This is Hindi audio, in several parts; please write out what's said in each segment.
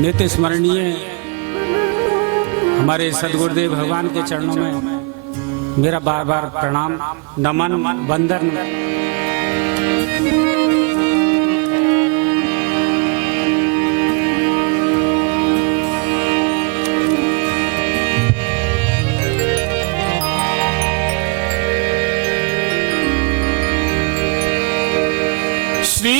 नित्य स्मरणीय हमारे सदगुरुदेव भगवान के चरणों में मेरा बार बार प्रणाम, नमन, वंदन। श्री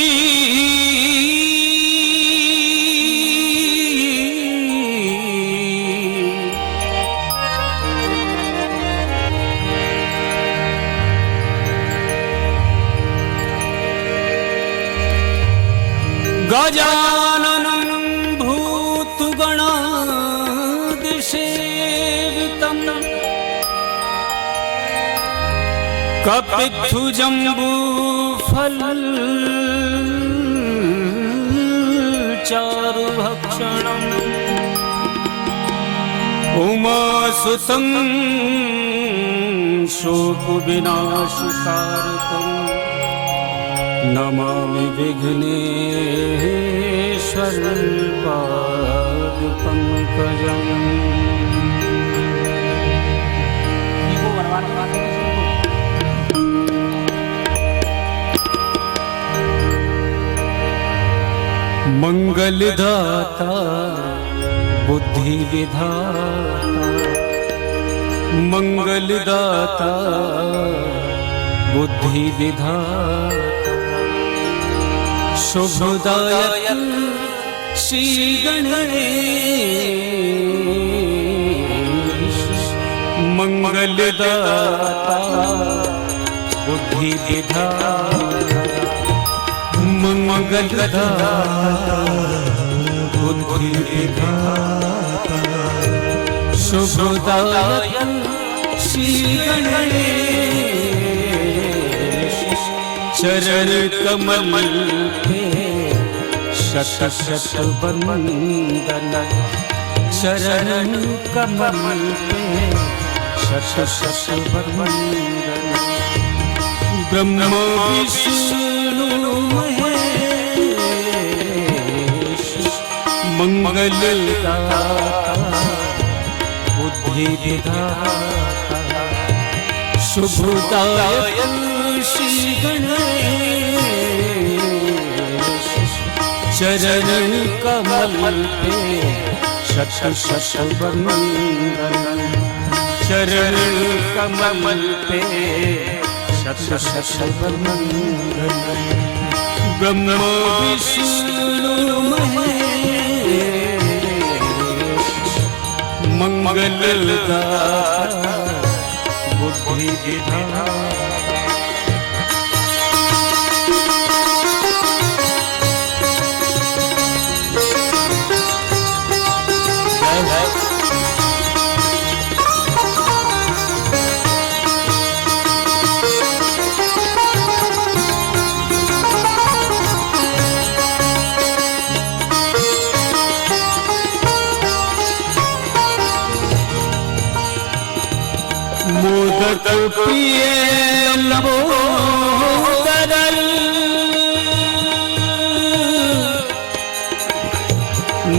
गजाननं भूतगणादिसेवितं कपित्थुजम्बूफलचारुभक्षणम् उमासुतं शोकविनाशकारकम् नमामि विघ्नेश्वर पादपङ्कजम्। मंगलदाता बुद्धि विधाता, मंगलदाता बुद्धि विधाता, शुभदायक श्री गणेश। मंगलदाता बुद्धि विधाता, मंगलदाता बुद्धि विधाता, शुभदायक श्री गणेश। चरण कमल पे शत शत वंदन, चरण कमल पे शत शत वंदन। ब्रह्म विष्णु महेश, मंगलदाता बुद्धि विधाता, शुभदायक श्री गणेश। चरण कमल पे शत शत वंदन, चरण कमल पे शत शत वंदन। ब्रह्म विष्णु महेश, मंगलदाता बुद्धि विधाता। मोदक प्रिय लंबोदर,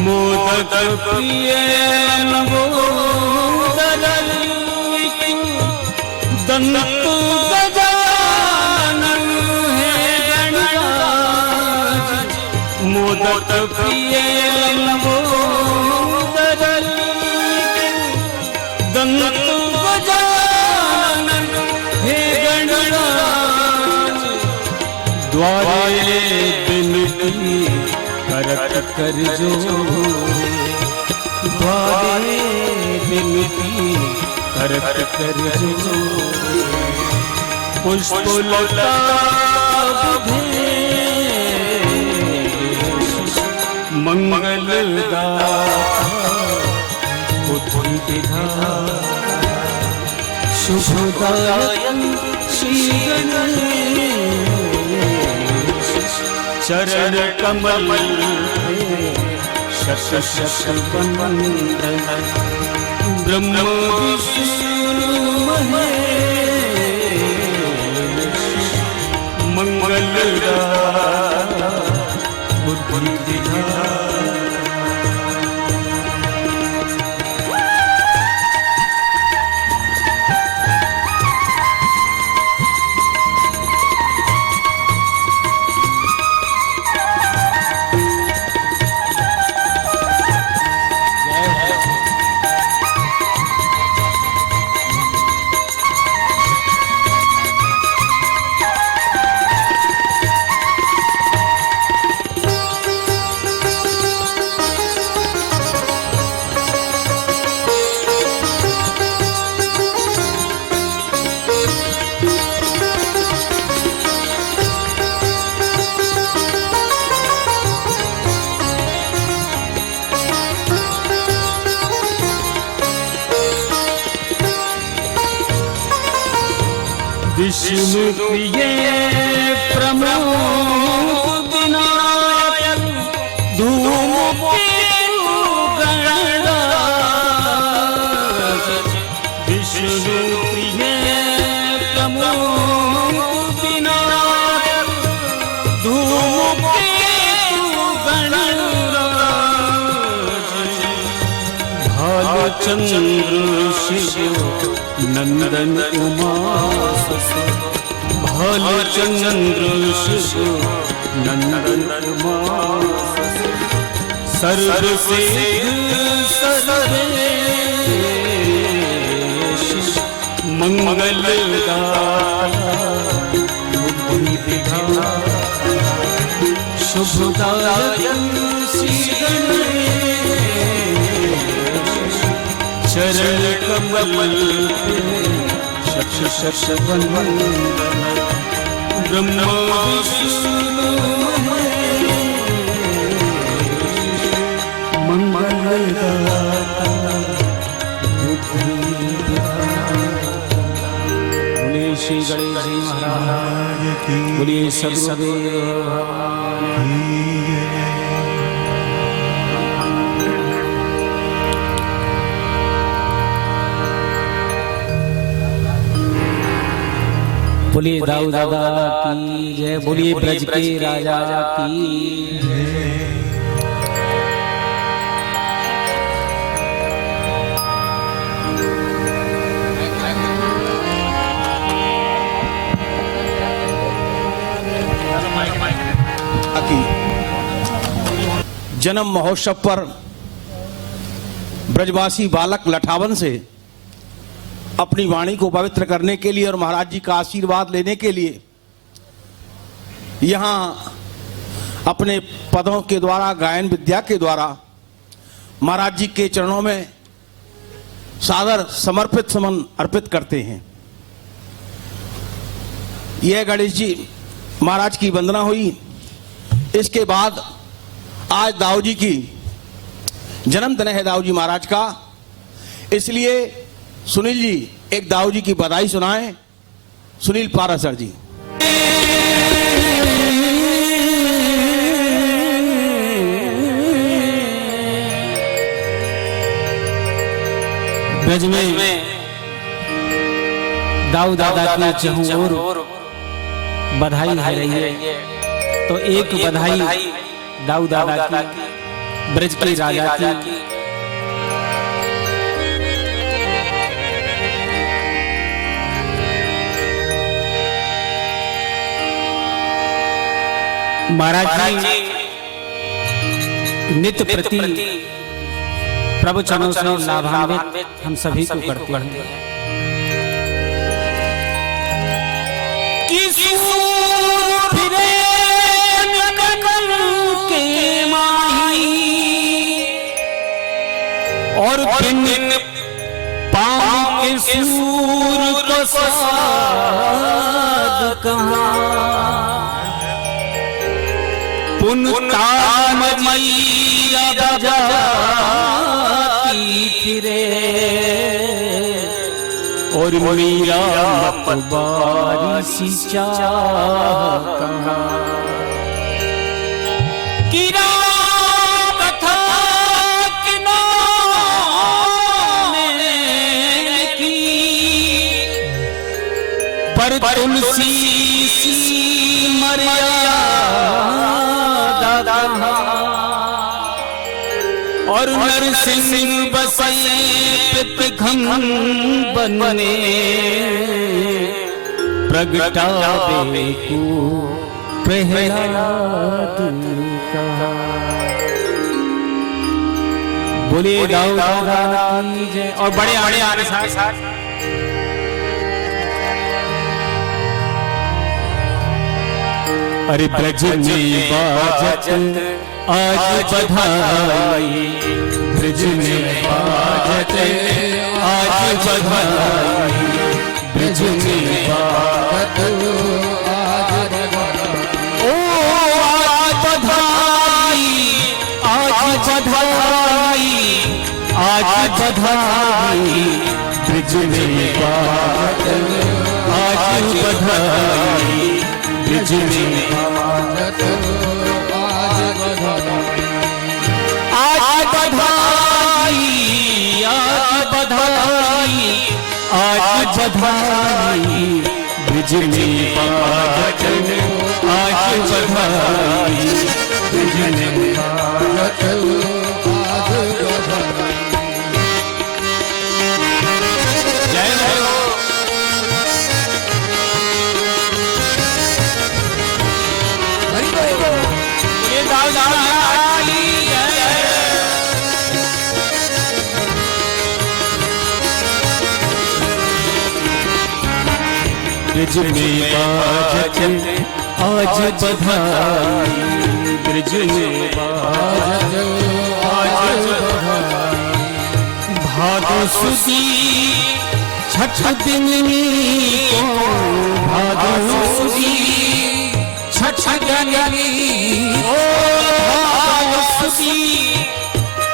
मोदक प्रिय लंबोदर, दंत गजानन है गणराज। मोदक प्रिय लंबोदर, दंत द्वारे बिनती करत कर जोरे, द्वारे बिनती करत कर जोरे। पुष्पलता बुधेश, मंगलदाता बुद्धि विधाता, शुभदायक श्री गणेश। चरण कमल शत शत वंदन। ब्रह्म विष्णु महेश, मंगलदाता बुद्धि विधाता। विष्णु प्रिय प्रमोद विनायक धूम गणराज विष्णु प्रिय प्रमोद विनायक धूम गणराज भालचंद्र शिव नंदन उमा भालचंद्र शिशु नंदन उमा सर्व सिद्ध सर्वेश मंगलदाता बुद्धि विधाता शुभदायक श्री गणेश चरण कमल शश वंदन ब्रह्मा विष्णु मंगलदाता बोलिए श्री गणेश जी महाराज की बोलिए सदगुरुदेव बोलिए दाऊद दादा की जय बोलिए ब्रज के राजा की जन्म महोत्सव पर ब्रजवासी बालक लठावन से अपनी वाणी को पवित्र करने के लिए और महाराज जी का आशीर्वाद लेने के लिए यहाँ अपने पदों के द्वारा गायन विद्या के द्वारा महाराज जी के चरणों में सादर समर्पित समन अर्पित करते हैं। यह गणेश जी महाराज की वंदना हुई। इसके बाद आज दाऊ जी की जन्मदिन है दाऊ जी महाराज का, इसलिए सुनील जी एक दाऊ जी की बधाई सुनाएं। सुनील पारासर जी। ब्रज में दाऊ दादा की चहुओर बधाई है रही है, तो एक बधाई दाऊ दादा की ब्रज के राजा की। महाराज जी नित्य प्रति प्रवचनों से लाभान्वित हम सभी को करते हैं। और दिन पाँव के सूर को साध कहाँ पुनतान मैया बजाती फिरे और मीरा मतबारी सी चाह कहाँ कीरा कथा किनारे की पर तुलसी सी मर्यादा और नरसिंह बसे पितघम बने प्रगटावे को प्रहलाद का। बोलिए दाऊ दादा की जय। और बड़े आड़े आने साथ अरे ब्रज में बाजत आज बधाई, ब्रज में बाजत आज बधाई, ब्रज में बाजत आज बधाई। ओ आज बधाई आज बधाई आज बधाई, ब्रज में बाजत आज बधाई। ब्रिज में आज बधाई, आज बधाई, आज बधाई, ब्रिज में बाजत आज बधाई, ब्रिज में बाजत आज बधाई। जय हो ये दाऊदी ब्रिज में बाजत आज बधाई, ब्रिज में बाजत आज बधाई। भादो सुदी छठ दिन को, भादो सुदी छठ दिन को, भादो सुदी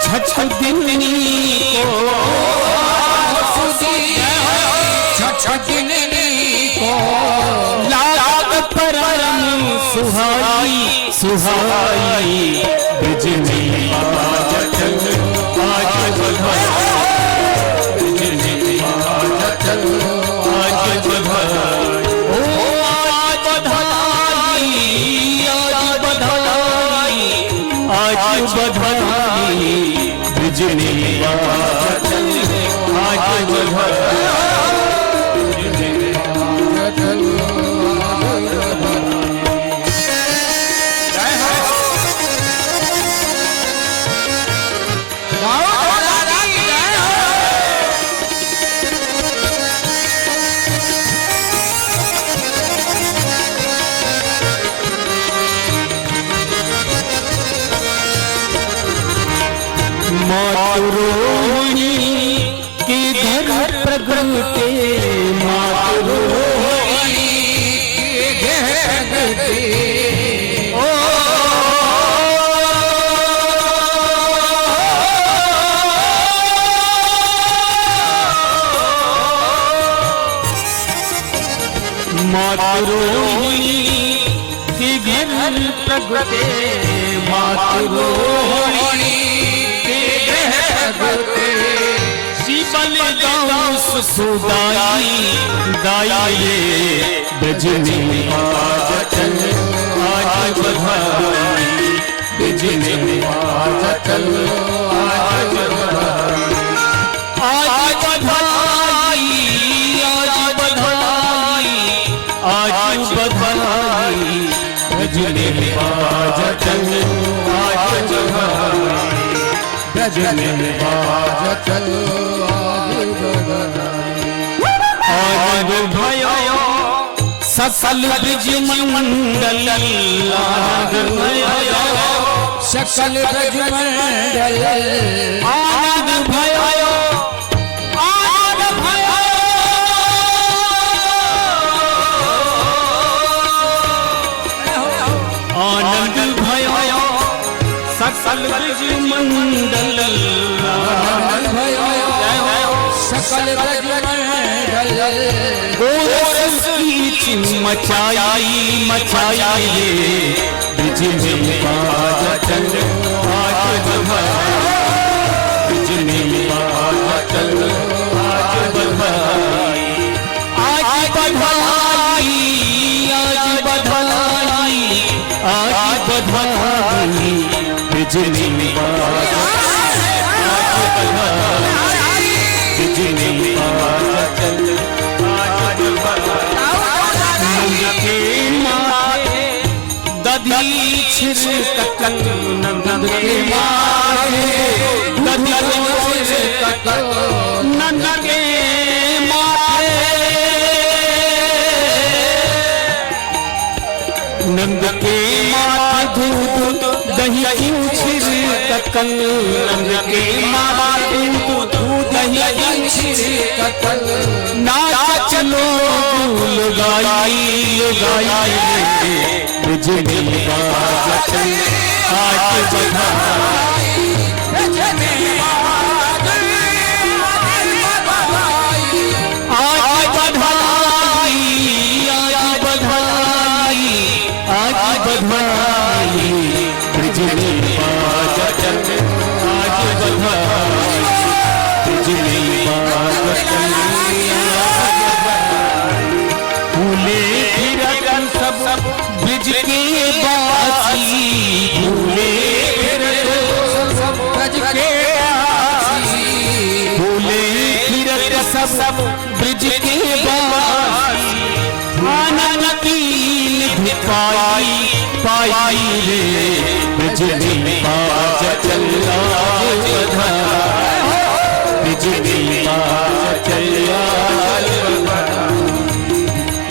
छठ दिन को, छठ दिन लाग परम सुहाई, सुहाई, ब्रिज में बाजत आज बधाई, ब्रिज में बाजत आज बधाई। ओ आज बधाई, आज बधाई, आज बधाई, ब्रिज में बाजत आज बधाई। मातृरोहिणी के घर प्रगटे, मातृरोहिणी के घर प्रगटे, ओ मातृरोहिणी के घर प्रगटे, मातृरोहिणी शिवल गाँव सुदाई, दाई ब्रिज में बाजत आज बधाई, ब्रिज में बाजत आज बधाई। आज बधाई, आज बधाई, आज बधाई, ब्रिज में बाजत आज बधाई, ब्रिज में बाजत आज भयो सकल ब्रिज मंडल, आज भयो सकल ब्रिज मंडल, आज भयो, आज भयो, आनंद भयो सकल ब्रिज मंडल, आनंद भयो सकल ब्रिज मंडल। गोरस की मचाई, मचाई ब्रिज में बाजत आज बधाई, ब्रिज में बाजत आज बधाई। आज बधाई, आज बधाई, आज बधाई, ब्रिज में बाजत आज बधाई, ब्रिज में बाजत आज बधाई। दधीचि कटल, नंद के माथे दधीचि कटल, नंद के माथे, नंद के माथे दूध दही छिड़कल, नंद के माथे दूध दही छिड़कल। नाच लोग लुगाई, लुगाई ब्रिज में बाजत आज बधाई, ब्रिज में बाजत आज बधाई, आज बधाई, सब ब्रज के वासी आनंद की निधि पाई पाई रे ब्रज में बाज चला ब्रज में बाज चला।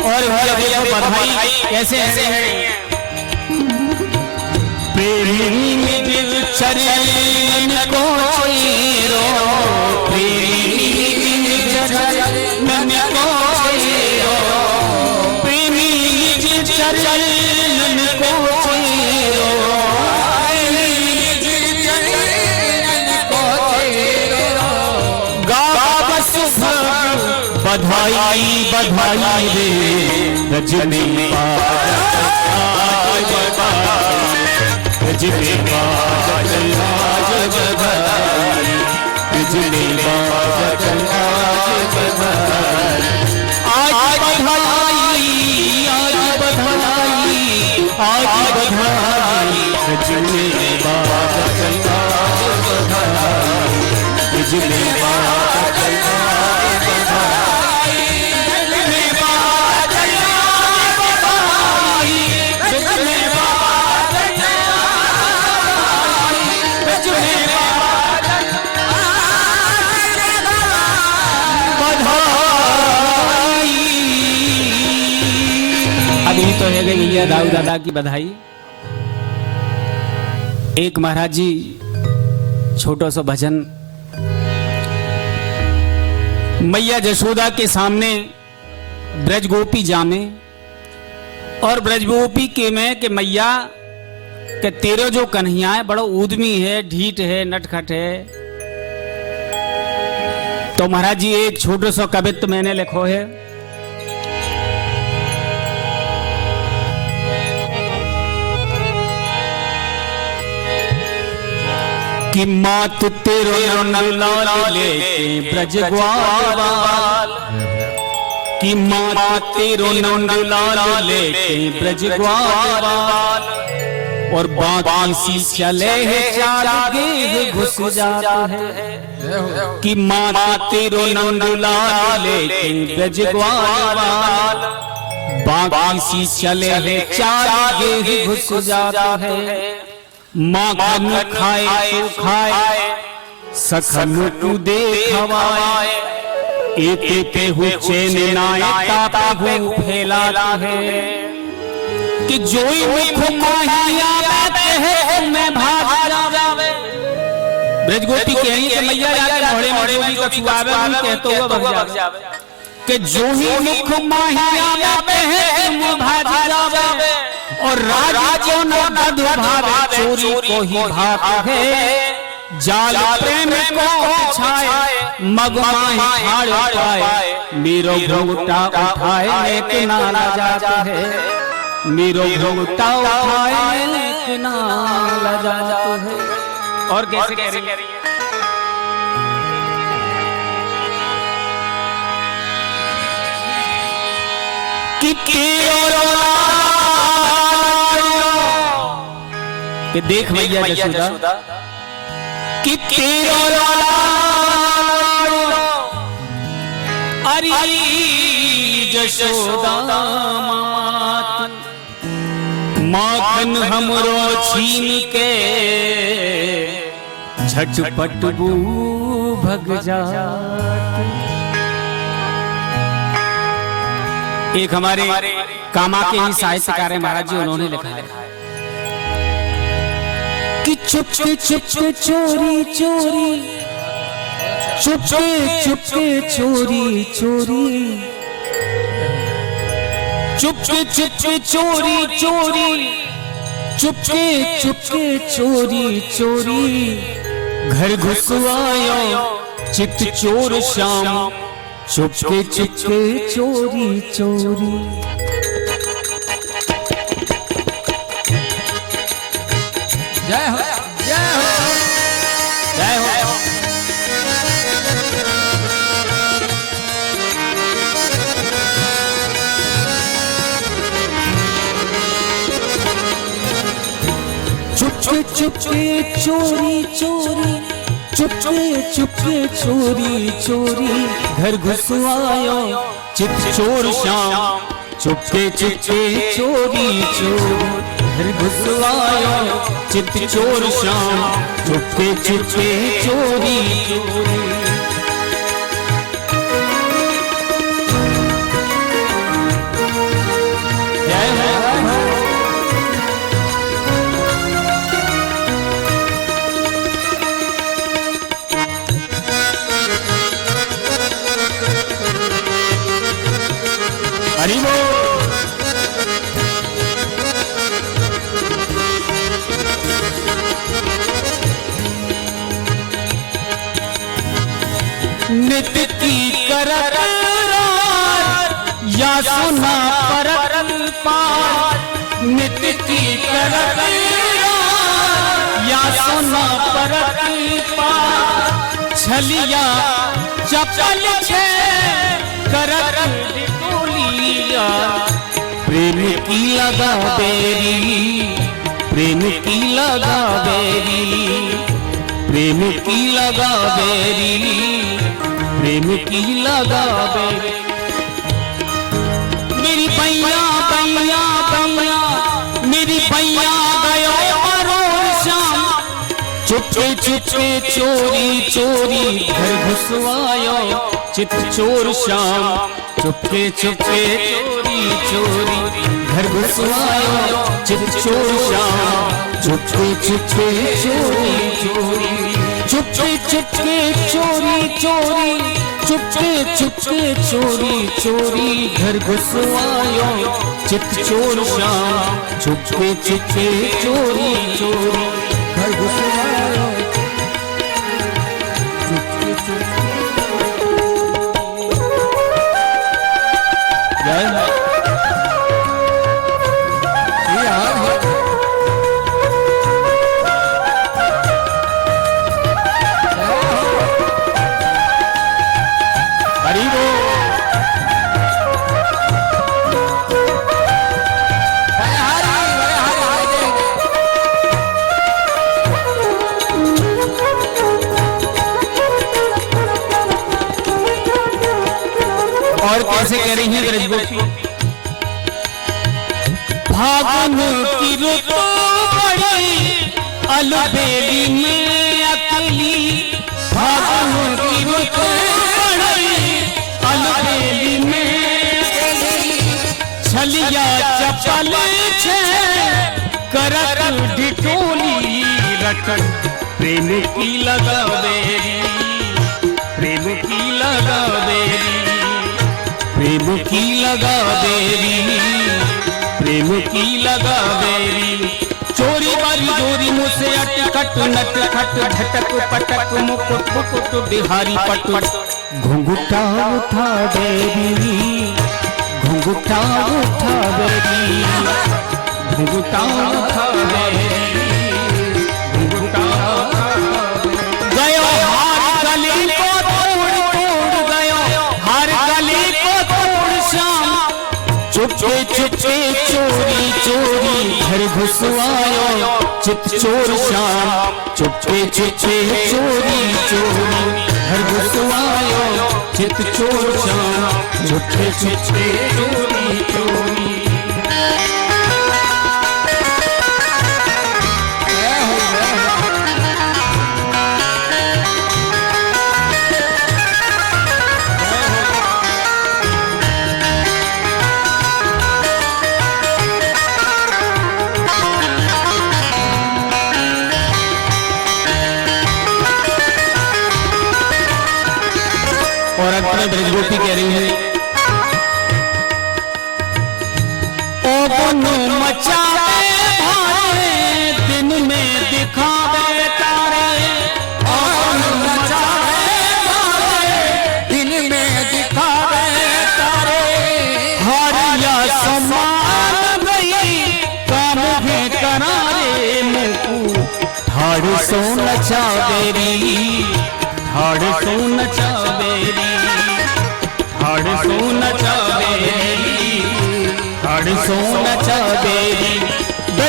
और भैया बधाई कैसे है प्रेमी मिल चरण को चेरो प्रेमी मिल चरण को चेरो प्रेमी मिल चरण को चेरो गावा शुभ बधाई बधाई रे ब्रज में ब्रज में बाज बधाई ब्रज में बाज बधाई आज बधाई आज बधाई आज बधाई ब्रज में बाज बधाई ब्रज में बाज तो है गई भैया दाऊ दादा की बधाई। एक महाराज जी छोटा सा भजन मैया जशोदा के सामने ब्रज गोपी जामे और ब्रज गोपी के में के मैया के तेरे जो कन्हैया है बड़ा उद्यमी है ढीठ है नटखट है। तो महाराज जी एक छोटा सा कवित्व मैंने लिखो है कि मात तेरो नलाल लेके ब्रज ग्वाल कि मात तेरो नलाल लेके ब्रज ग्वाल और बाकी चले है चार घुस जाता है कि मात तेरो नलाल लेके ब्रज ग्वाल बाकी चले है चार घुस जाता है। माखन खाए तो खाए सखन तू देखवाए एते पे हु चैन नाए तापे हु फैलाता है कि जोई मुख माहिया बैठे है मैं भाग जावे। ब्रज गोपी कहीं कि मैया जाके घोड़े मोड़े में जो छुआवे उन कहतो हुआ भाग जावे कि जो ही मुख माहिया बैठे है मैं भाग जावे और राजो न बध भावे चोरी को ही भाग है जाल प्रेम को छाए मगमाए हाड़ पाए मेरो घुंघटा उठाए एक नाला जाता है मेरो घुंघटा उठाए एक नाला जाता है। और कैसे कह रही है कि देख मैया जशोदा कि तेरो अरे जशोदा माखन हमरो छीन के झटपट बू भग जात। एक हमारे कामा के ही साहित्यकार है महाराज जी उन्होंने लिखा है कि चुपके चुपके चोरी चोरी चुपके चुपके चोरी चोरी चुपके चुपके चोरी चोरी चुपके चुपके चोरी चोरी घर घुस आयो चित चोर शाम चुपके चुपके चोरी चोरी। जय हो जय हो जय हो। चुपके चुपके चोरी चोरी चुपके चुपके चोरी चोरी घर घुस आयो चित चोर श्याम, चुपके चुपके चोरी चोरी घर घुस आयो चित चोर श्याम, चुपके चुपके चोरी चोरी। हरि बोल। नित्य की करत या सुना परत पार, नित्य की करत या सुना परत पार, छलिया चपल छे करत टोलिया, प्रेम की लगा बेरी, प्रेम की लगा बेरी, प्रेम की लगा बेरी, प्रेम की लगा बेरी। मेरी पैया पैया पैया, मेरी पैया गयो अरोर श्याम, चुपके चुपके चोरी चोरी घर घुसवायो चित चोर श्याम, चुपके चुपके चोरी चोरी घर घुसवायो चित चोर श्याम, चुपके चुपके चोरी चोरी, चुपके चुपके चोरी चोरी, चुपके चुपके चोरी चोरी घर घुसवायो चित चोर श्याम, चुपके चुपके चोरी चोरी घर घुसवायो चुपके चुपके। और कैसे कह रही है ब्रजगोपी? फागुन की ऋतु बड़ी अलबेली में अकेली, फागुन की ऋतु बड़ी अलबेली में अकेली, छलिया चपल छे करत ढिठोली, रटन प्रेम की लगा बेरी, प्रेम की लगा बेरी, प्रेम की लगा बेरी, प्रेम की लगा बेरी। चोरी बारी चोरी मुझसे अटखट नट खट झटक पटक मुकुट मुकुट बिहारी पट, घुंघुटा उठा बेरी, घुंघुटा उठा बेरी, घुंघुटा उठा बेरी, घुंघुटा गयो हार गली को तोड़ तोड़ गयो, हार गली को तोड़ श्याम, चुपके चुपके चोरी चोरी घर घुसवायो चित चोर श्याम, चुपके चुपके चोरी चोरी घर घुसवायो चित चोर श्याम, चुपके चुपके चोरी चोरी। और अंत में ब्रजगोपी कह रही है, ओ बनो मचावे भारे दिन में दिखावे तारे, ओ बनो मचावे भारे दिन में दिखावे तारे, हारिया समान गई काम भी करारे मुकु, ठाड़ सो नचा बेरी, ठाड़ सो नचा बेरी, ठाड़ सो नचा बेरी, ठाड़ सो नचा बेरी।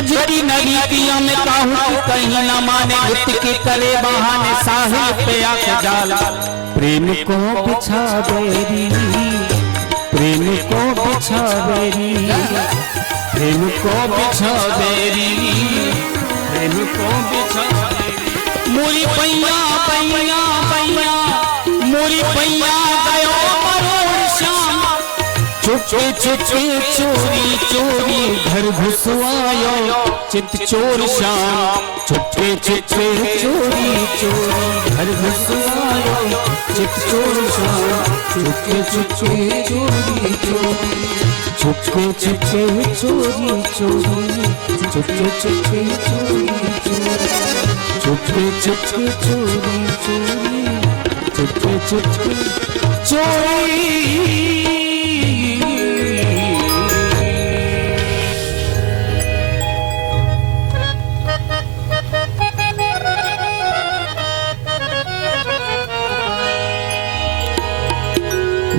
ब्रज की नगरियों में काहू की कहीं न माने, गुट के करे बहाने साहिल पे आके जाला। प्रेम को बिछा बेरी, प्रेम को बिछा बेरी, प्रेम को बिछा बेरी, प्रेम को बिछा बेरी। मोरी पैया पैया पैया, मोरी पैया गयो मरोड़ श्याम, चुपके चुपके चोरी चोरी घर घुसवायो चित चोर श्याम। चुपके चुपके चोरी चोरी घर घुसवायो चित चोर श्याम। चुपके चुपके चोरी चोरी, चुपके चुपके चोरी चोरी, चुपके चुपके चोरी चोरी, चुपके चुपके चोरी चोरी, चुपके चुपके चोरी।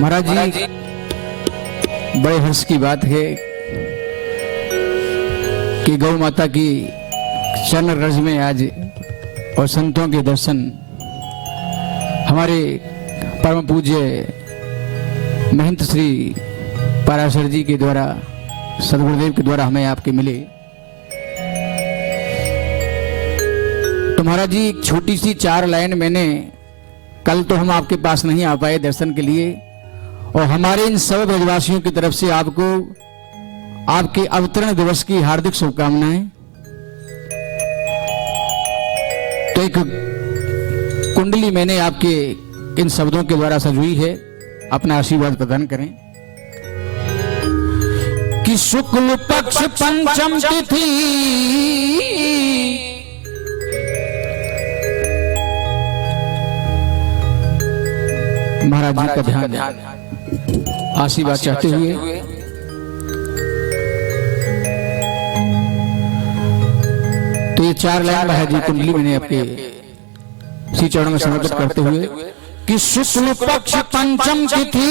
महाराज जी, बड़े हर्ष की बात है कि गौ माता की चरण रज में आज और संतों के दर्शन हमारे परम पूज्य महंत श्री पराशर जी के द्वारा, सदगुरुदेव के द्वारा हमें आपके मिले। तो महाराज जी, एक छोटी सी 4 लाइन मैंने, कल तो हम आपके पास नहीं आ पाए दर्शन के लिए, और हमारे इन सब ब्रजवासियों की तरफ से आपको आपके अवतरण दिवस की हार्दिक शुभकामनाएं। तो एक कुंडली मैंने आपके इन शब्दों के द्वारा सजोई है, अपना आशीर्वाद प्रदान करें। कि शुक्ल पक्ष पंचम तिथि, महाराज जी का ध्यान आशीर्वाद चाहते हुए तो ये 4 लाइन महाराज जी कुंडली मैंने आपके श्री चरणों में समर्पित करते हुए कि शुक्ल पक्ष पंचम तिथि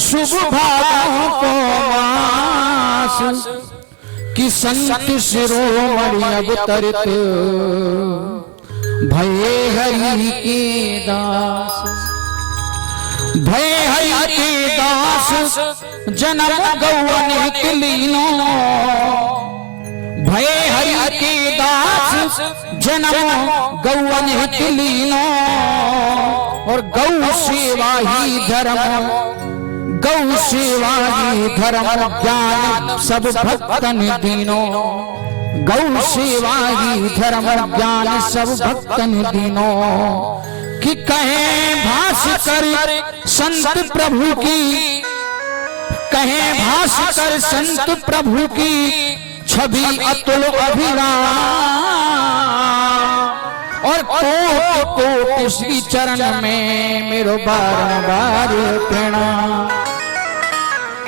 शुभ भादों को मास, कि संत शिरोमणि अवतरित भये हरि के दास। भय हरि के दास जन्म गौवन हित लीनो, भय हरि के दास जन्म गौवन हित लीनो। और गौ सेवा ही धर्म, गौ सेवा ही धर्म ज्ञान सब भक्तन दीनो। गौ सेवा ही धर्म ज्ञान सब भक्तन दीनो। कि कहे भास्कर संत प्रभु की, कहे भास्कर संत प्रभु की छवि अतुल अभिराम। और कोटि श्री चरण में मेरो बारंबार प्रणाम।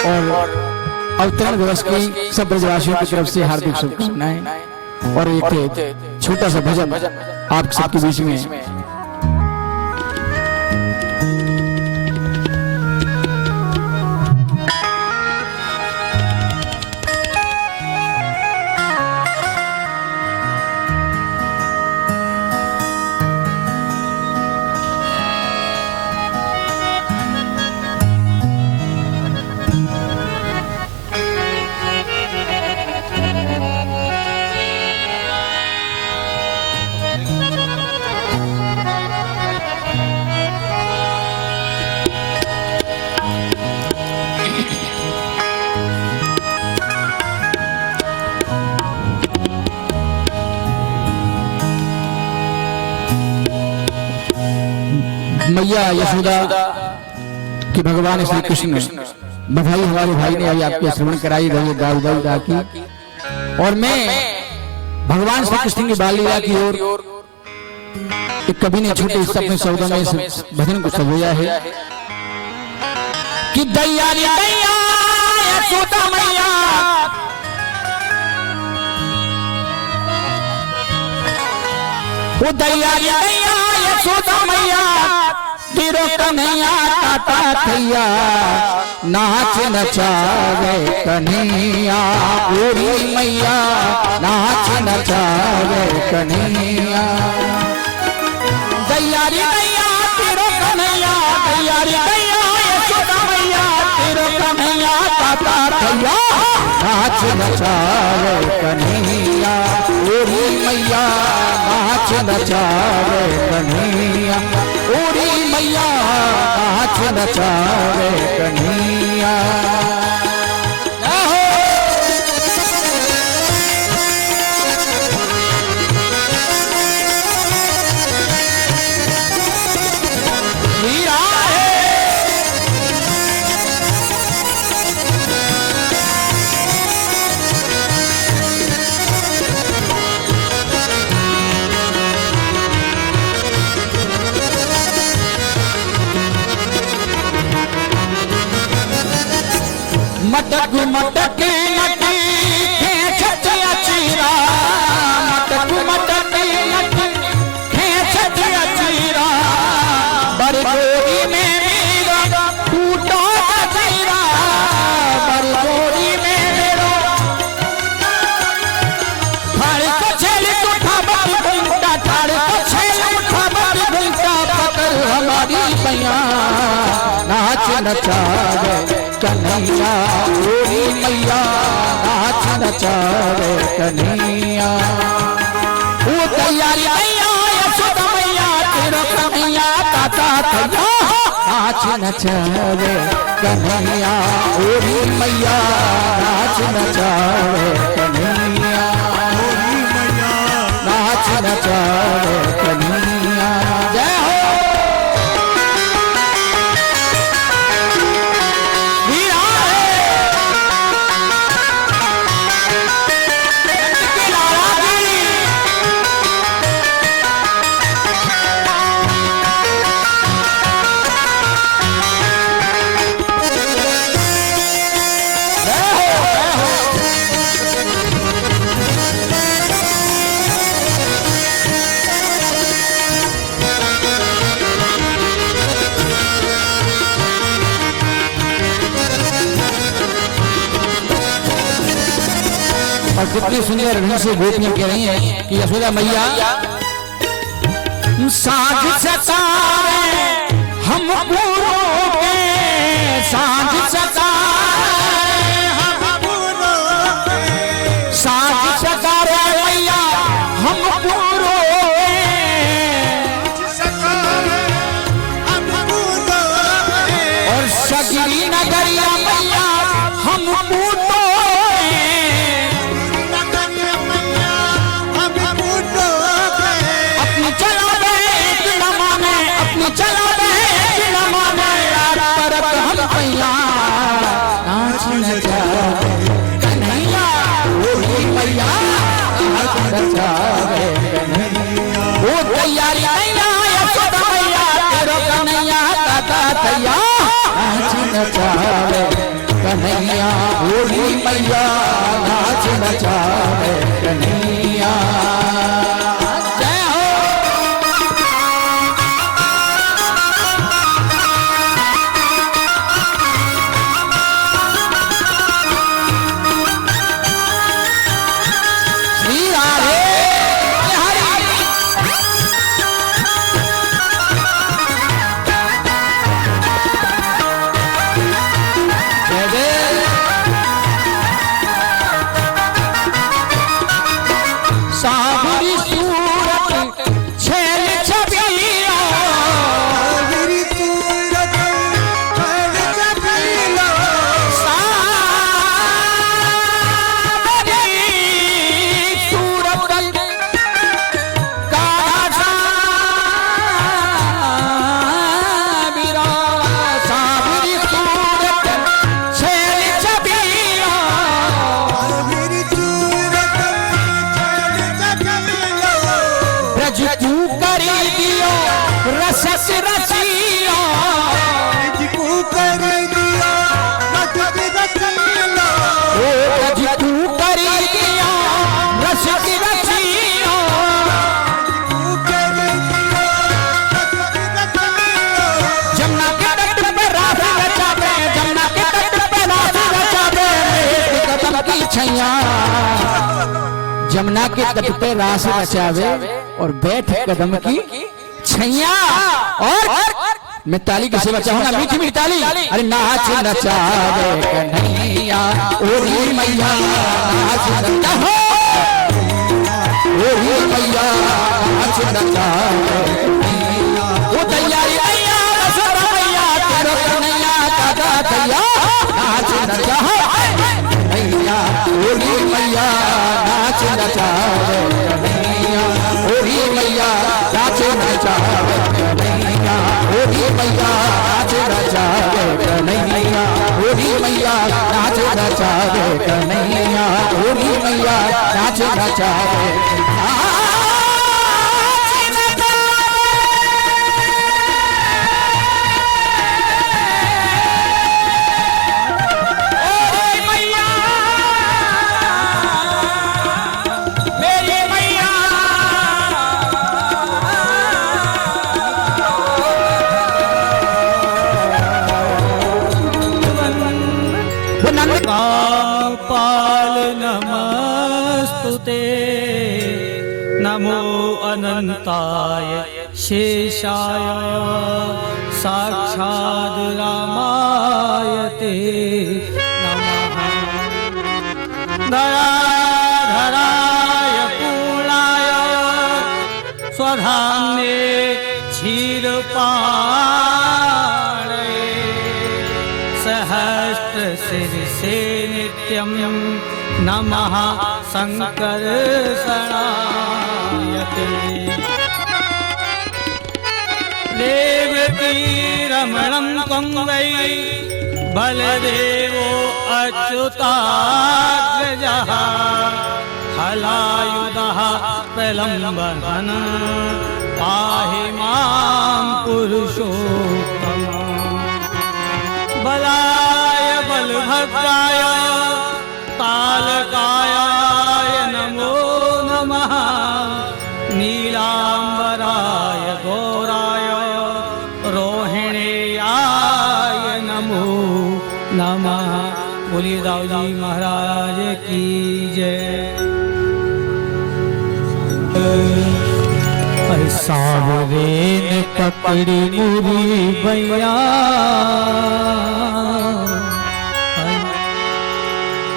और अवतरण दिवस की सब ब्रजवासियों की तरफ से हार्दिक शुभकामनाएं। और एक छोटा सा भजन आप सबके बीच में। मैया यशोदा कि भगवान श्री कृष्ण बधाई हमारे भाई ने अभी आपके श्रवण कराई दाऊदा की। और मैं भगवान श्री कृष्ण की बाल लीला की ओर एक कवि ने छोटे अपने शब्दों में इस भजन को सजोया है कि दैया रे दैया यशोदा मैया, ओ दैया रे दैया यशोदा मैया, तेरो कन्हैया ताता थैया नाच नचावे कन्हैया गोरी मैया नाच नचावे कन्हैया दैया रे दैया तेरो कन्हैया दैया रे दैया यशोदा मैया तेरो कन्हैया ताता थैया नाच नचावे कन्हैया गोरी मैया नाच नचावे कन्हैया गोरी मैया नाच नचावे कन्हैया मटक मटक नटी खेचत अचीरा मटक मटक नटी खेचत अचीरा बरगोरी में मेरा टूटा अचीरा बरगोरी में मेरा थाड़ को छेल उठा बट घंटा थाड़ को छेल उठा बट घंटा पकड़ हमारी पैया नाच नचावे कन्हैया गोरी मैया नाच नचावे कन्हैया ओ तैयारी मैया यशोदा मैया तेरो कन्हैया ताता थैया नाच नचावे कन्हैया गोरी मैया नाच नचावे कन्हैया गोरी मैया नाच नचावे कन्हैया जय हो और कितनी सुंदर ढंग से गोपियां कह रही हैं कि यशोदा मैया साँझ सतावे हम पूरों के साँझ सतावे हम पूरों के साँझ सतावे मैया हम पूरों के और सगरी नगरिया मैया हम पूरों कन्हैया गोरी मैया नाच नचावे कन्हैया जय हो श्री राधे छैया जमुना के तट पे रास रचावे और बैठ कदम की छैया। और मैं ताली किसे बचाऊंगा, मीठी मीठी ताली। अरे नाच नचावे कन्हैया ओरी मैया नाच नचावे, ओरी मैया नाच नचावे। ओ तैयारी मैया बसरा मैया तेरो कन्हैया दादा दैया नाच नचावे कन्हैया ओरी मैया नाच नचावे कन्हैया ओरी मैया नाच नचावे कन्हैया ओरी मैया नाच नचावे कन्हैया ओरी मैया नाच नचावे कन्हैया ओरी मैया नाच नचावे। पाल नमस्तुते नमो अनंताय शेषाय साक्षात् रामाय ते नमः। दयाधराय पूर्णाय स्वधाम्ने क्षीरपाणये सहस्रशिरसे नित्यं नमः संकर्षणायते। देवकी रमणं त्वं वै बलदेवो अच्युताग्रजः हलायुधः प्रलम्बन पाहि मां पुरुषोत्तम। बलाय बलभद्राय तालकाय नमो नमः। नीलांबराय गौराय रोहिणेयाय नमो नमः। बोलिए दाऊदी महाराज की जय। सावरे ने पकड़ी मुरी बैया,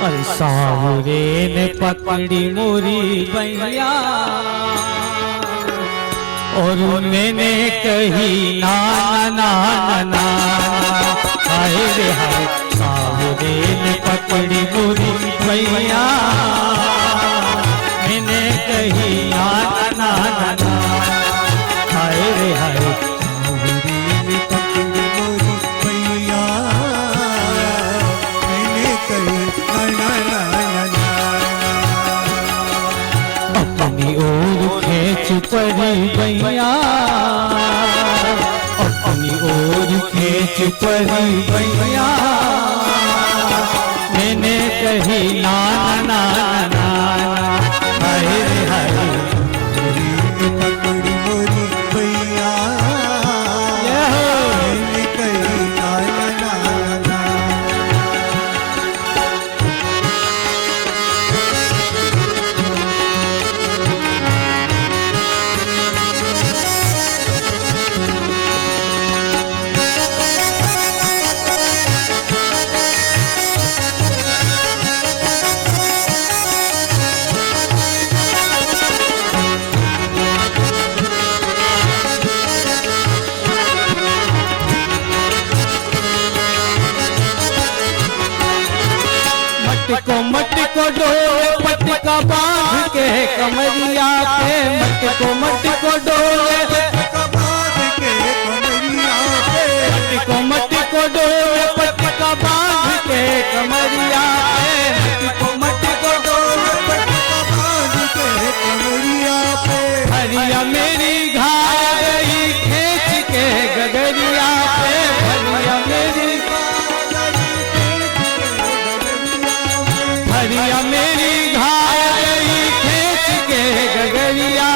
अरे सावरे ने पकड़ी मुरी बैया और मैंने कही ना ना ना हाय रे हाय। सावरे ने पकड़ी मुरी बैया मैंने कही ना ना ना हाय रे हाय। अपनी ओर खींच परी बैया, अपनी ओर खींच परी बैया मैंने कही ना ना ना हाय रे हाय। मटको डोले पटका बांध के कमरिया पे, मटको डोले मटको डोले पटका बांध के कमरिया पे, मटको डोले पटका बांध के कमरिया पे। हरिया मेरी घाय गई खींच के गगरिया पे, हरिया मेरी हरिया मेरी घाय गई खींच के गगरिया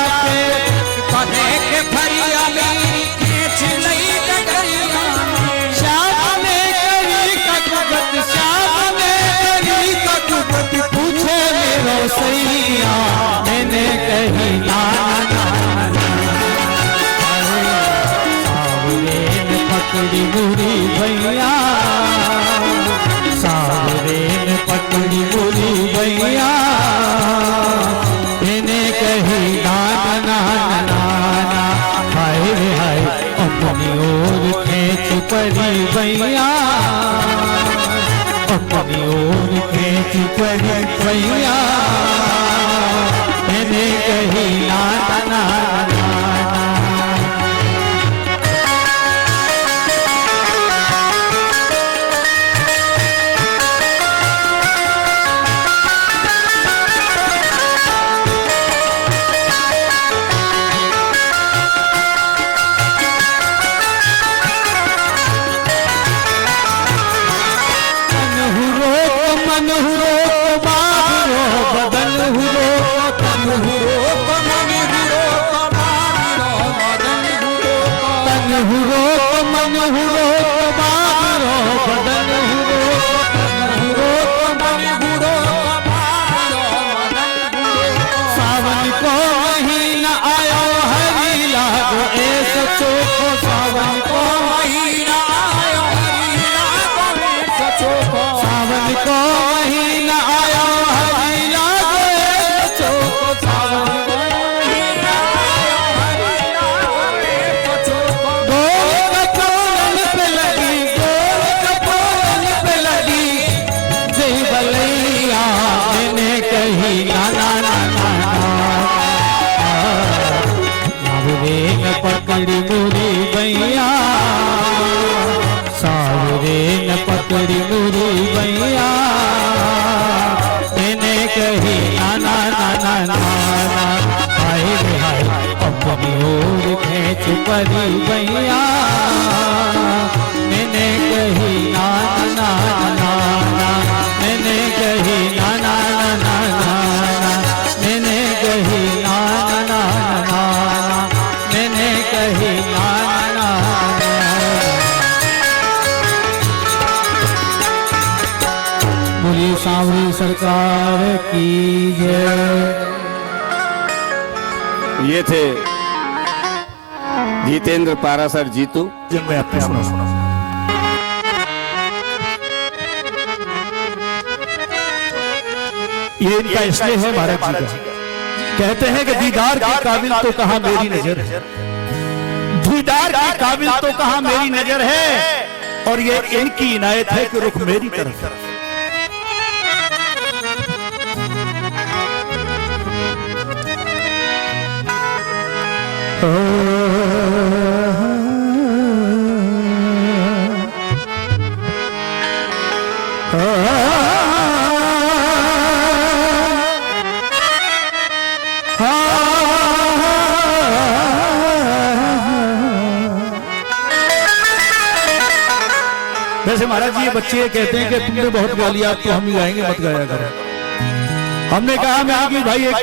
पकड़ी मुरी भैया, सावरे ने पकड़ी मुरी भैया, इन्हें कही नाना नाना नाना, हाय रे हाय अपनी ओर खेच पड़ी भैया, अपनी ओर खेच पड़ी भैया, इन्हें कही नाना नाना। पकड़ी मुरी भैया, सावरे न पकड़ी मुरी भैया, मैंने कही नाना नाना नाना, हाय रे हाय अपनी ओर खेच पड़ी भैया, मैंने कही नाना नाना नाना, मैंने कही नाना नाना नाना, मैंने कही नाना नाना नाना, मैंने कही नाना। बोलिए सांवरी सरकार की जय। ये थे जितेंद्र पारासर जीतू। मैं आपने सुना ये इनका स्नेह है भारत जी का। कहते हैं कि दीदार के काबिल तो कहां मेरी नजर है, दीदार के काबिल तो कहां मेरी नजर है, और ये इनकी इनायत है कि रुख मेरी तरफ। वैसे महाराज जी ये बच्चे ये कहते हैं कि तुमने बहुत गा लिया, तो हम ही गाएंगे, मत गाया करो। हमने कहा मैं कि भाई एक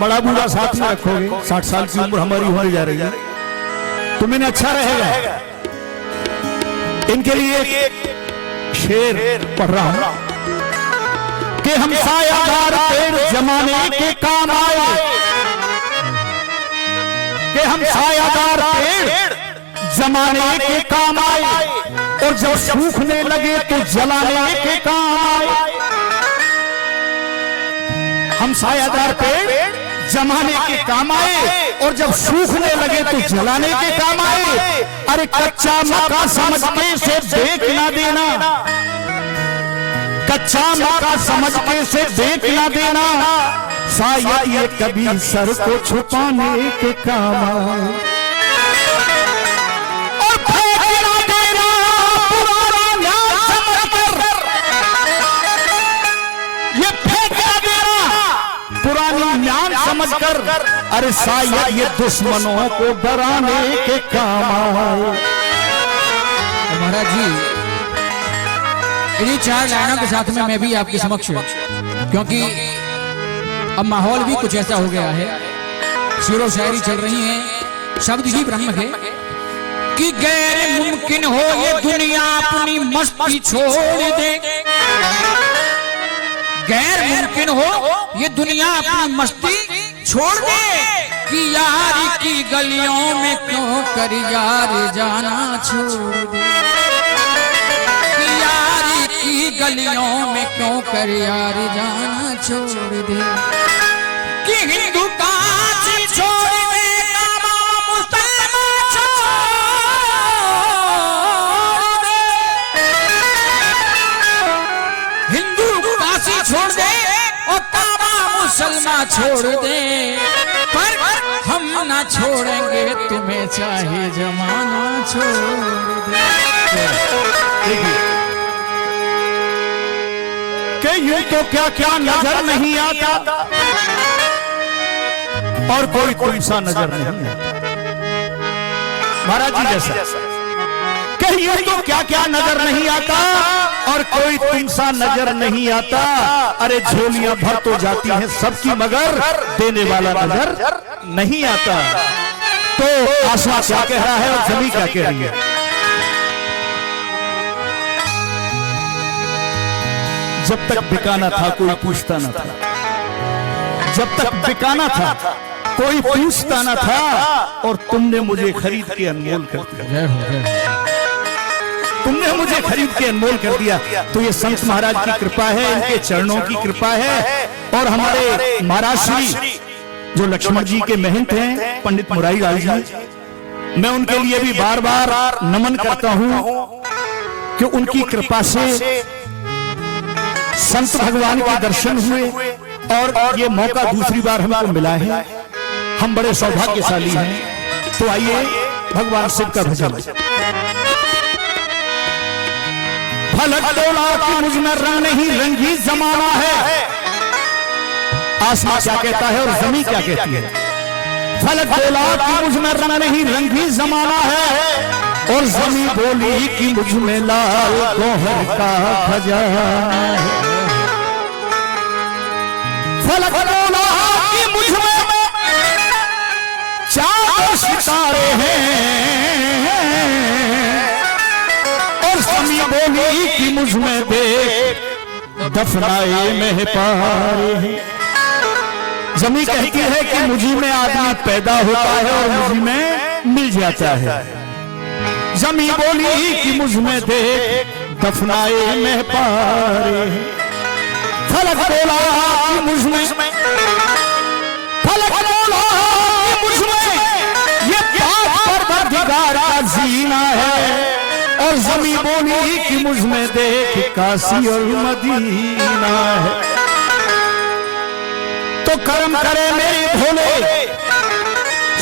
बड़ा बूढ़ा साथ में रखोगे, 60 साल की उम्र हमारी होने जा रही है, तो मैंने अच्छा रहेगा। इनके लिए एक शेर पढ़ रहा हूं कि हम सायादार पेड़ जमाने के काम आए, कि हम सायादार पेड़ जमाने के काम आए, और जब सूखने लगे तो जलाने के काम आए। हम सायादार पेड़ जमाने के काम आए, और जब सूखने लगे तो जलाने के काम आए। अरे कच्चा मक्का समझ के से देख ना देना, कच्चा मक्का समझ के से देख ना देना, शायद ये कभी सर को छुपाने के काम आए। समझकर अरे शायद ये दुश्मनों को डराने के काम आए। महाराज जी इन्हीं 4 लाइनों के साथ में मैं भी आपके समक्ष, क्योंकि अब माहौल भी कुछ ऐसा हो गया है, शेरो शायरी चल रही है, शब्द ही ब्रह्म है कि गैर मुमकिन हो ये दुनिया अपनी मस्ती छोड़ दे, गैर मुमकिन हो ये दुनिया अपनी मस्ती छोड़ दे, कि यारी की गलियों में क्यों कर यार जाना छोड़ दे, यारी की गलियों में क्यों कर यार जाना छोड़ दे, कि हिंदू काशी छोड़ दे मुसलमान छोड़ दे, हिंदू काशी छोड़ दे और काबा मुसलमान छोड़ दे, पर हम ना छोड़ेंगे तुम्हें चाहे जमाना छोड़ दे। कि यूं तो क्या क्या नजर नहीं आता और कोई तुमसा नजर नहीं आता। महाराज जी जैसा कि यूं तो क्या क्या नजर नहीं आता और कोई तुमसा नजर नहीं आता। अरे झोलियां भर तो जाती हैं सबकी मगर देने वाला नजर नहीं आता। तो आसमां क्या कह रहा है और जमीन क्या कह रही है? जब तक बिकाना था कोई पूछता ना था, जब तक बिकाना था कोई पूछता ना था, और तुमने मुझे खरीद के अनमोल कर दिया, तुमने मुझे खरीद के अनमोल कर दिया। तो ये संत महाराज की कृपा है, इनके चरणों की कृपा है। और हमारे महाराज श्री जो लक्ष्मण जी के महंत हैं पंडित मुरारी लाल जी, मैं उनके लिए भी बार बार नमन करता हूं कि उनकी कृपा से संत भगवान के दर्शन हुए और ये मौका दूसरी बार हमको मिला है। हम बड़े सौभाग्यशाली हैं। तो आइए भगवान शिव का भजन। फलक डोला कि मुझ में रंग नहीं रंगी जमाना है। आसमां क्या कहता है और जमीन क्या कहती है? फलक डोला कि मुझ में रंग नहीं रंगी जमाना है, और जमीन बोली कि मुझ में लाल गौहर का खजाना है। फलक डोला कि मुझ में चार सितारे हैं, और जमीन बोली कि मुझ में देख दफनाए में पारे हैं। जमीन कहती है कि मुझी में आदमी पैदा होता है और मुझी में मिल जाता है। जमीन बोली कि मुझ में देख दफनाए में पारे हैं। फलक बोला कि मुझ में, फलक बोला कि मुझ में ये पाक परवरदिगार का जीना है, और जमीन बोली कि मुझ में देख काशी और मदीना है। तो कर्म करे मेरे भोले।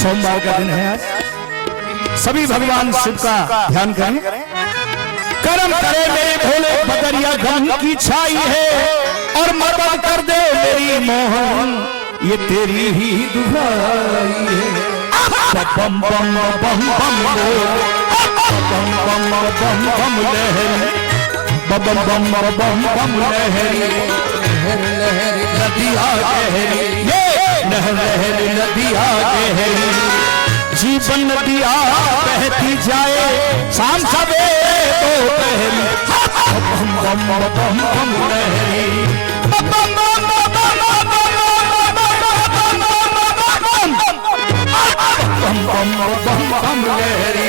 सोमवार का दिन है आज, सभी भगवान शिव का ध्यान करें। कर्म करे मेरे भोले, बदरिया गम की छाई है, और मदद कर दे मेरी मोहन, ये तेरी ही दुहाई है। बम बम बम बम बम बम बम बम लहरी, बम बम बम बम लहरी, लहरी नदिया गहरी, लहरी नदिया गहरी, जीवन नदिया बहती जाए शाम सवेरे दोपहरी। बम बम बम बम लहरी, बम बम बम बम लहरी।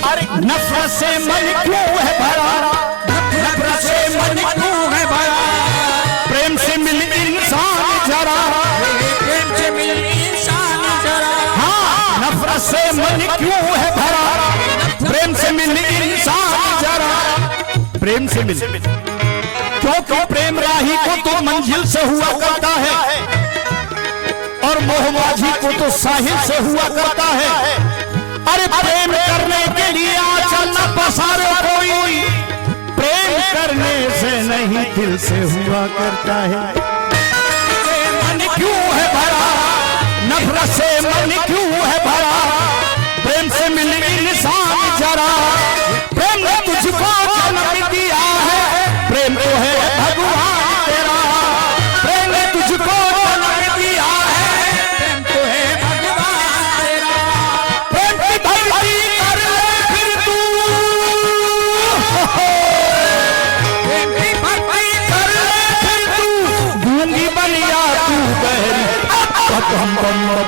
अरे नफरत से मन क्यों है भरा, नफरत से मन क्यों है भरा, प्रेम से मिल इंसान जरा, प्रेम से मिल इंसान जरा। हाँ, नफरत से मन क्यों है भरा, प्रेम से मिल इंसान जरा, प्रेम से मिल। क्योंकि प्रेम राही को तो मंजिल से हुआ करता है, और मोहमाझी को तो साहिल से हुआ करता है। अरे प्रेम करने के लिए आंचल न पसारो कोई, प्रेम करने से नहीं दिल से हुआ करता है। मन क्यों है भरा, नफरत से मन क्यों है भरा, प्रेम से मिल इंसान जरा, प्रेम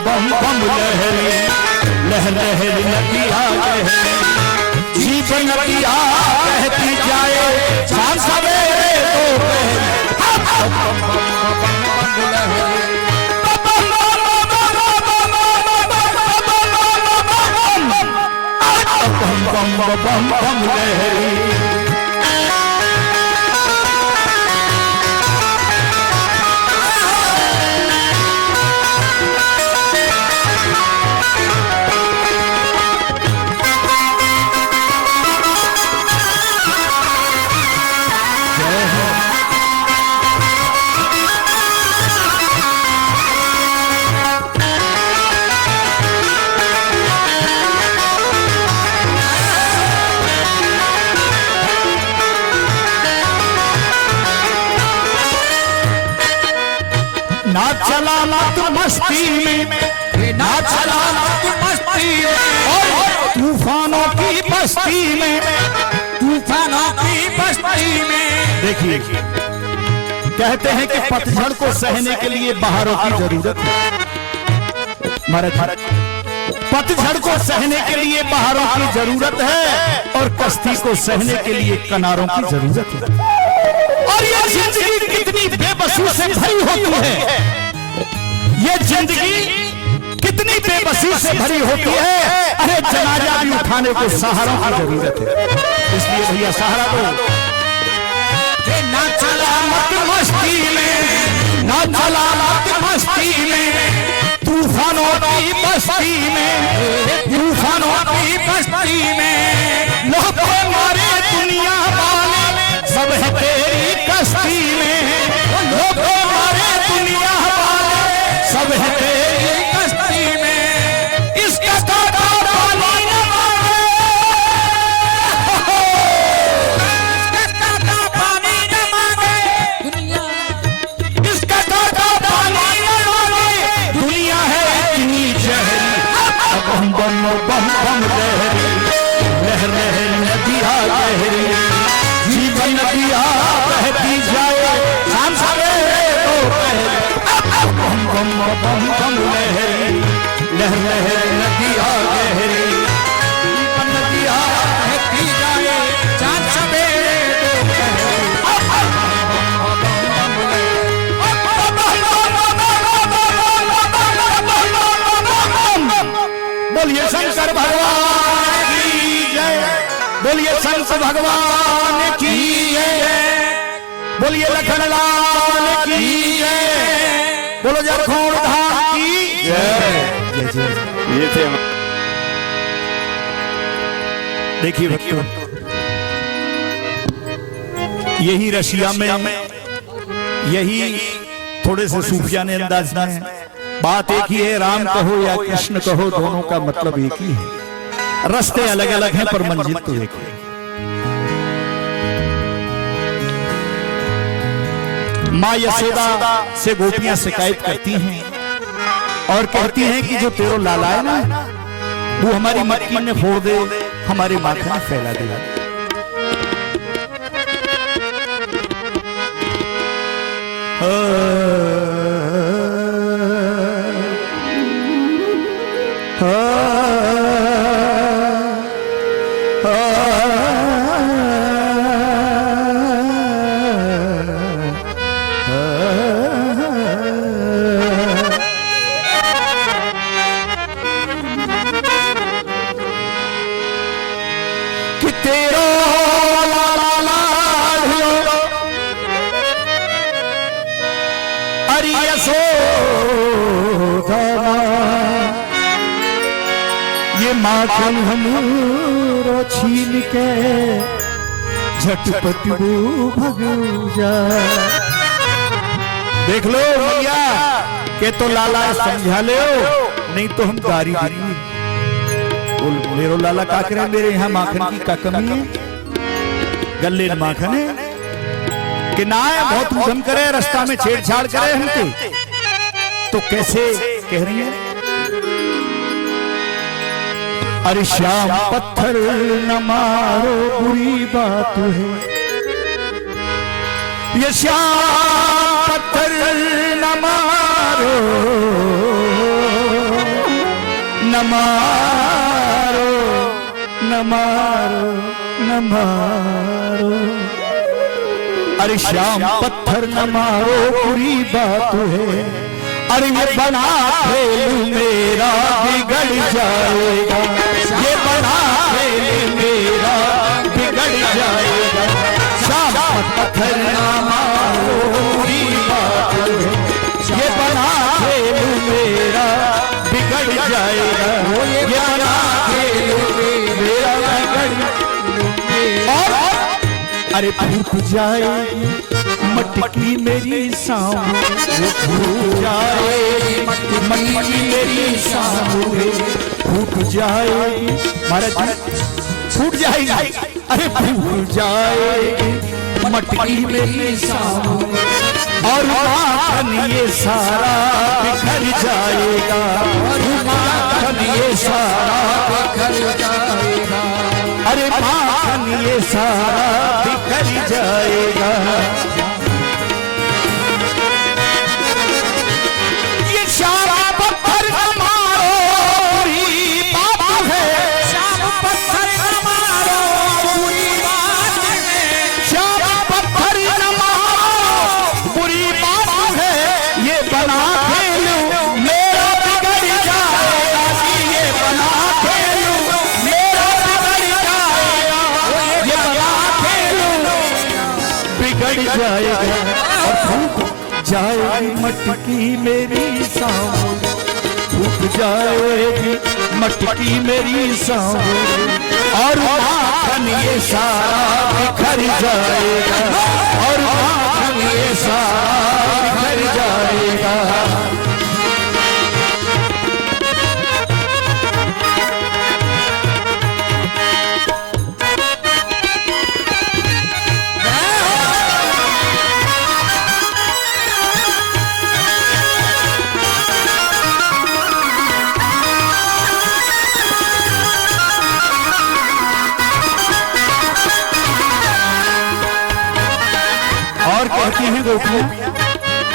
बम बम लहरी, लह लहरी नदिया गहरी, जीवन नदिया कहती जाए शाम सवेरे दोपहर। बम बम बम लहरी। ना चला मत मस्ती में, ना चला मत मस्ती में, तूफानों की बस्ती में, तूफानों की बस्ती में। देखिए कहते हैं कि पतझड़ को सहने के लिए बहारों की जरूरत है। महाराज पतझड़ को सहने के लिए बहारों की जरूरत है और कश्ती को सहने के लिए किनारों की जरूरत है। और ये जिंदगी कितनी बेबसी से भरी होती है, ये जिंदगी कितनी बेबसी से भरी होती है। अरे जनाजा भी उठाने को सहारों की जरूरत है, इसलिए भैया सहारा दो। ना चला मत मस्ती में, ना चला मत मस्ती में, तूफानों की बस्ती में, तूफानों की बस्ती में। लोग मारे दुनिया वाले सब है तेरी कश्ती में, लोग मारे दुनिया वाले सब है तेरी कश्ती में। इसका काटा पानी न मांगे, इसका काटा पानी न मांगे दुनिया, इसका काटा पानी न मांगे दुनिया है इतनी जहरी। बम बम बम बम लहरी, लह लह नदिया गहरी, जीवन नदिया बहती जाए शाम सवेरे दोपहर। बम बम बम बम लहरी, लह लह नदिया गहरी, जीवन नदिया बहती जाए शाम सवेरे दोपहर। बोलिए शंकर भगवान की जय, बोलिए शंकर भगवान की जय, बोलिए लखन लाल की जय, बोलो जरखोड़ धाम की जय। ये थे देखिए भक्तों, यही रशिया में यही थोड़े से सूफियाने अंदाज में बात एक ही है, राम कहो या कृष्ण कहो दोनों का मतलब एक ही है। रास्ते अलग अलग हैं पर मंजिल तो एक है। माँ यशोदा से गोपियां शिकायत करती हैं और कहती हैं कि जो तेरो लाला है ना वो हमारी मटकी में फोड़ दे, हमारे माथे में फैला दे। कि तेरो लाला अरे यशोदा ये माखन हमरो छीन के झटपट वो भग जा। देख लो भैया के तो लाला समझा ले, नहीं तो हम गारी देंगे। मेरो लाला का करे, मेरे यहाँ माखन की का कमी है, गले माखन है कि ना है बहुत उधम करे, रास्ता में छेड़छाड़ करे हमके, तो कैसे कह रही है। अरे श्याम पत्थर न मारो बुरी बात है, ये श्याम पत्थर न मारो न मारो न मारो न मारो, अरे श्याम पत्थर न मारो बुरी बात है, अरे ये बना खेल मेरा बिगड़ जाएगा, ये बना खेल मेरा बिगड़ जाएगा। श्याम पत्थर न मारो बुरी बात है, ये बना खेल मेरा बिगड़ जाएगा, ये बना खेल मेरा बिगड़। और अरे फूट जाएगी मटकी मेरी सांव, फूट जाएगी मटकी मेरी सांव, फूट जाएगी महाराज फूट जाएगी, अरे फूट जाएगी मटकी मेरी सांव, और माखन ये सारा बिखर जाएगा, माखन ये सारा बिखर जाएगा, अरे माखन ये सारा बिखर जाएगा। ये श्याम पत्थर न मारो बुरी बात है, श्याम पत्थर न मारो बुरी बात है, श्याम पत्थर न मारो बुरी बात है, ये बना खेलूं मेरा बिगड़ जाएगा, ये बना खेलूं मेरा बिगड़ जाएगा, ये बना खेलूं बिगड़ जाएगा। और फूट जाएगी मटकी मेरी सांव, फूट जाएगी मटकी मेरी सांव, और माखन ये सारा बिखर जाएगा, और माखन ये सारा बिखर जाएगा। और कहती हैं गोपियां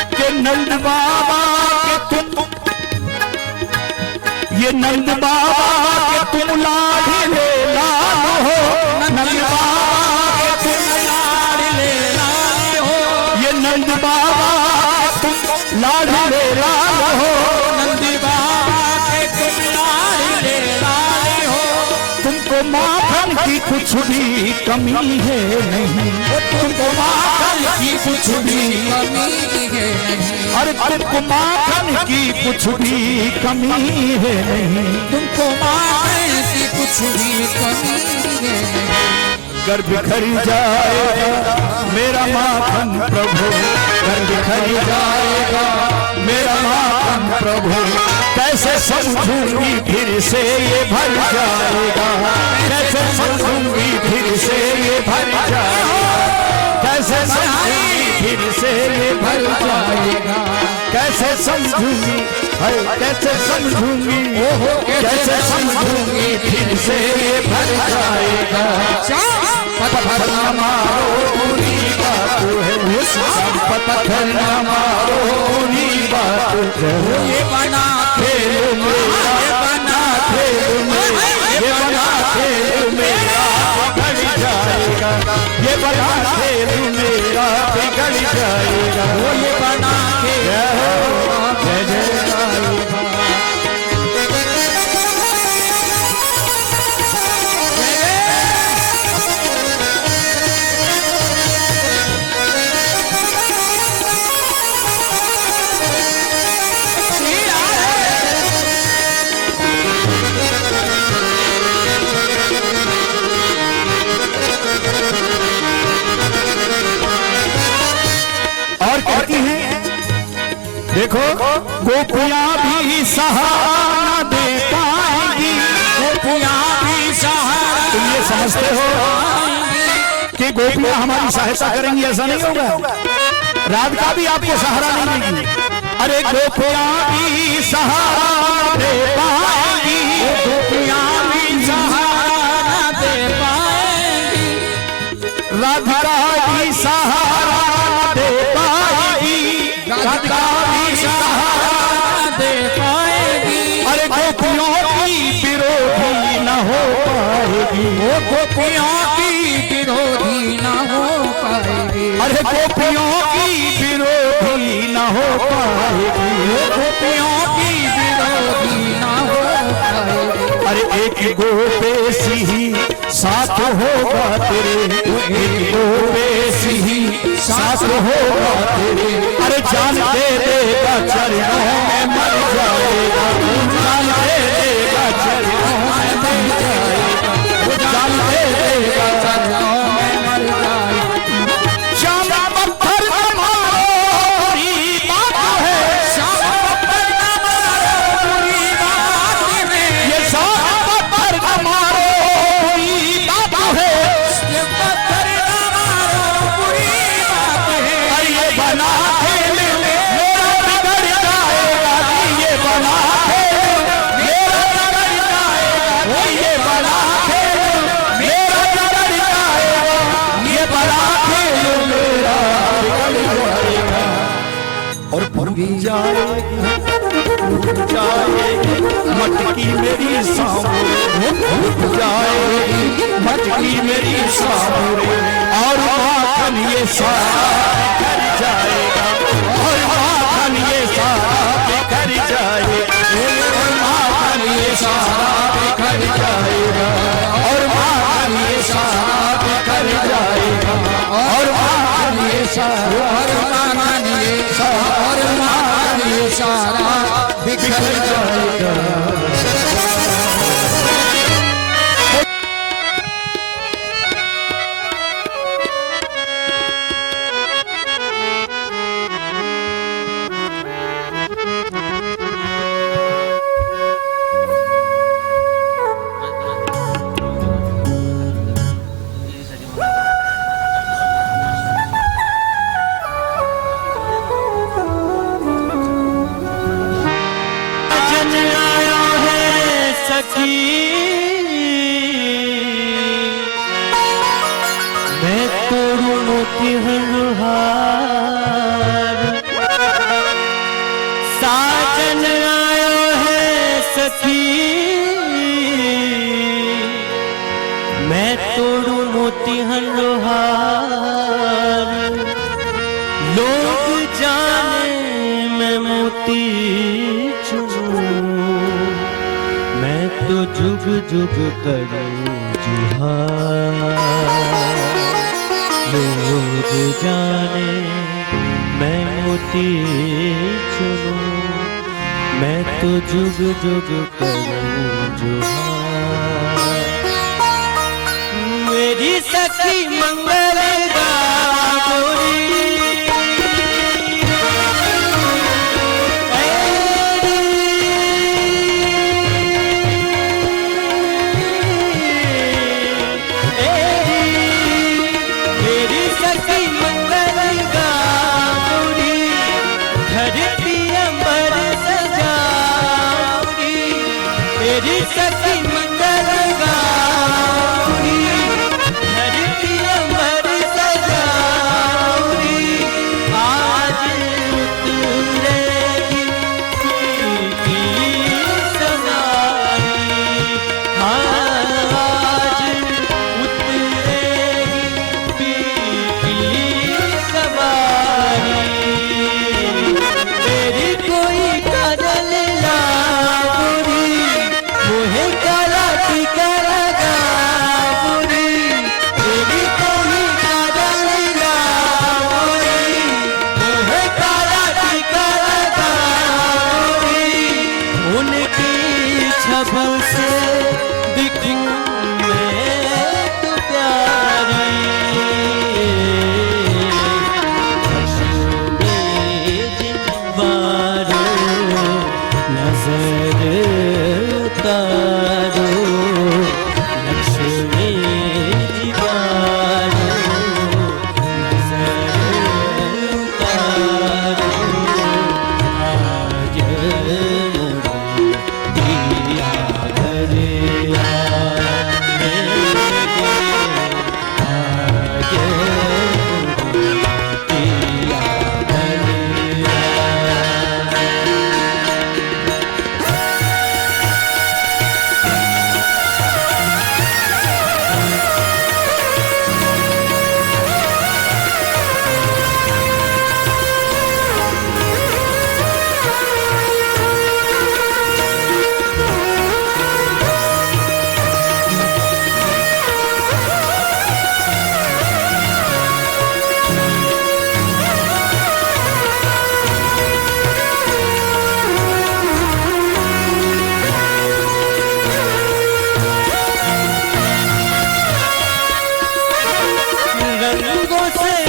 कि नंद बाबा के तुम, ये नंद बाबा के तुम लाडले लाल हो, नंद बाबा के तुम लाडले लाल हो, ये नंद बाबा तुम लाडले लाल हो, नंद बाबा के तुम लाडले लाल हो, तुमको माखन की कुछ भी कमी है नहीं, तुमको माखन की कुछ भी कमी है नहीं, अरे तुमको माखन की कुछ भी कमी है नहीं, तुमको माखन की कुछ भी कमी है नहीं। कर बिखर जाएगा मेरा माखन प्रभु, कर बिखर जाएगा मेरा माखन प्रभु, कैसे समझूंगी फिर से ये भर जाएगा, कैसे समझूंगी फिर से ये भर जाएगा, कैसे समझूंगी फिर से ये भर जाएगा, कैसे समझूंगी कैसे समझूंगी कैसे समझूंगी फिर से ये भर जाएगा। पत्थर न मारो बुरी बात है, पत्थर न मारो बुरी बात है, ये बना खेल मेरा, ये बना खेल मेरा, ये बना खेल मेरा बिगड़ जाएगा, ये बना खेल मेरा बिगड़ जाएगा, ये बना खेल जय जय और कहती हैं देखो गोपियां भी सहारा दे पाएंगी, गोपियां भी सहारा, तुम ये समझते हो कि गोपियां हमारी सहायता करेंगी? ऐसा नहीं होगा, राधिका भी आपको सहारा नहीं देगी। अरे गोपियां भी सहारा दे पाएंगी, गोपियां भी सहारा दे पाएंगी, राधिका भी सहारा दे पाएगी, राधिका भी सहारा दे पाएगी। अरे गोपियों की अरे गोपियों की विरोधी न हो पाएगी, गोपियों की विरोधी न हो पाएगी। अरे एक गोपेशी ही साथ होगा तेरे, एक गोपेशी ही साथ होगा तेरे। अरे जान दे देगा चरणों में मर जाएगा, जान दे देगा चरणों में मर जाएगा, जान दे देगा चरणों में मर जाएगा। श्याम पत्थर हमारो बुरी बात है, श्याम पत्थर हमारो बुरी बात है, ये श्याम पत्थर हमारो बुरी बात है, ये पत्थर हमारो बुरी बात है। ये बना खेल मेरा बिगड़ जाएगा, ये बना खेल मेरा बिगड़ जाएगा, ये बना खेल मेरा बिगड़ जाएगा, ये बना खेल मेरा बिगड़ जाएगा। और भूल जाएगी मटकी मेरी सामने, भूल जाएगी मटकी मेरी सामने, और माखन ये सारा बिखर जाएगा, और माखन ये सारा बिखर जाएगा, और माखन ये सारा बिखर जाएगा, और माखन ये सारा बिखर जाएगा, और माखन ये सारा, और माखन ये सारा, और माखन ये सारा बिखर जाएगा। मैं तोड़ू मोतीहार, साजन आयो है सखी, मैं तोड़ू मोतीहार, लोग जाने मैं मोती चुनूं, मैं तो जुग जुग करूं जुहार, लोग जाने मैं मोती चुनूं, मैं तो जुग जुग करूं जुहार। मेरी सखी मंगल गावोरी, सखी मंगल गाऊरी, धरती अंबर सजाऊरी, आज उतरेगी की सवारी, आज उतरेगी की सवारी, तेरी कोई काजल लाऊरी, मोहे का रंगों से